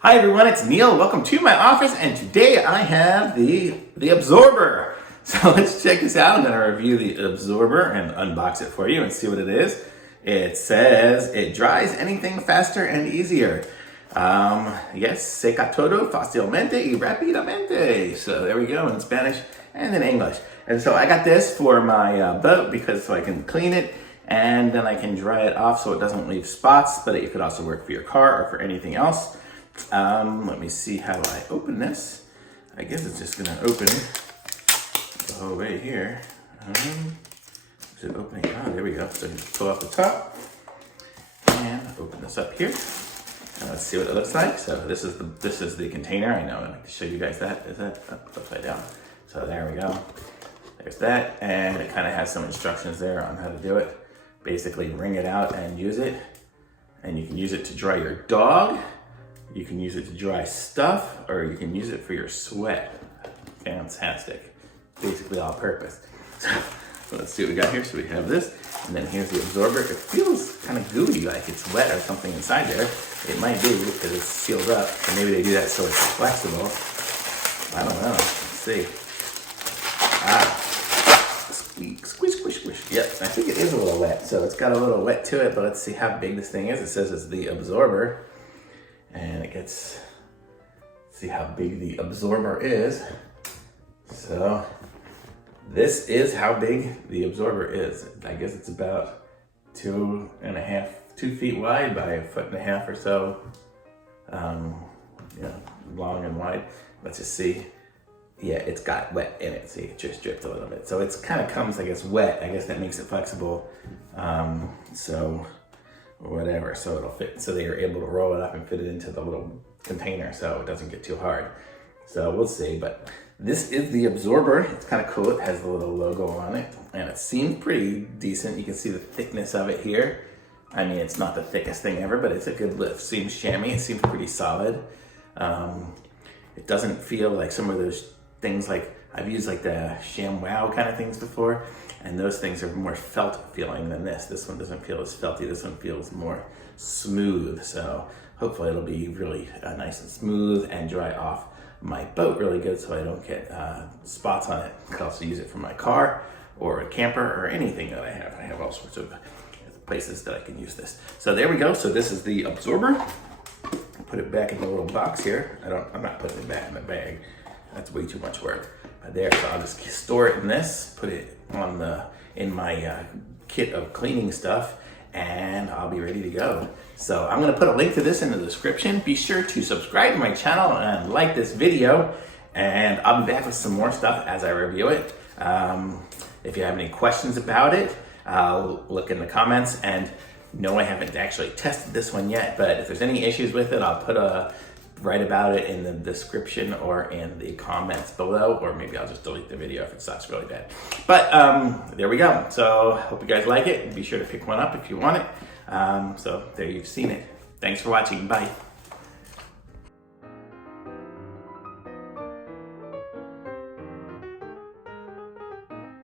Hi everyone, it's Neil. Welcome to my office, and today I have the absorber. So let's check this out. I'm going to review the absorber and unbox it for you and see what it is. It says it dries anything faster and easier. Yes, seca todo fácilmente y rápidamente. So there we go in Spanish and in English. And so I got this for my boat because so I can clean it and then I can dry it off so it doesn't leave spots, but it could also work for your car or for anything else. Let me see how I open this. I guess it's just gonna open the whole way here. Is it opening? Oh, there we go. So you pull off the top and open this up here. And let's see what it looks like. So this is the container. I know I like to show you guys that. Is that upside down? So there we go. There's that, and it kind of has some instructions there on how to do it. Basically, wring it out and use it, and you can use it to dry your dog. You can use it to dry stuff, or you can use it for your sweat. Fantastic. Basically all purpose. So let's see what we got here. So we have this, and then here's the absorber. It feels kind of gooey, like it's wet or something inside there. It might be because it's sealed up, so maybe they do that so it's flexible. I don't know. Let's see. Squeak, squish, squish, squish. Yep, I think it is a little wet. So it's got a little wet to it, but let's see how big this thing is. It says it's the absorber. And it gets, see how big the absorber is. So this is how big the absorber is. I guess it's about 2 feet wide by 1.5 feet or so, long and wide. Let's just see. Yeah, it's got wet in it. See, it just dripped a little bit. So it's kind of comes, I guess, wet. I guess that makes it flexible. So whatever, so it'll fit. So they are able to roll it up and fit it into the little container so it doesn't get too hard. So we'll see, but this is the absorber. It's kind of cool. It has the little logo on it, and it seems pretty decent. You can see the thickness of it here. I mean, it's not the thickest thing ever, but it's a good lift. Seems chamois. It seems pretty solid. It doesn't feel like some of those things like I've used like the Chamois kind of things before, and those things are more felt feeling than this. This one doesn't feel as felty. This one feels more smooth. So hopefully it'll be really nice and smooth and dry off my boat really good so I don't get spots on it. I could also use it for my car or a camper or anything that I have. I have all sorts of places that I can use this. So there we go. So this is the absorber. Put it back in the little box here. I'm not putting it back in the bag. That's way too much work. But there, so I'll just store it in this, put it on in my kit of cleaning stuff, and I'll be ready to go. So I'm gonna put a link to this in the description. Be sure to subscribe to my channel and like this video, and I'll be back with some more stuff as I review it. If you have any questions about it, I'll look in the comments, and no, I haven't actually tested this one yet, but if there's any issues with it, I'll write about it in the description or in the comments below, or maybe I'll just delete the video if it sucks really bad. But there we go. So hope you guys like it. Be sure to pick one up if you want it. So there you've seen it. Thanks for watching. Bye.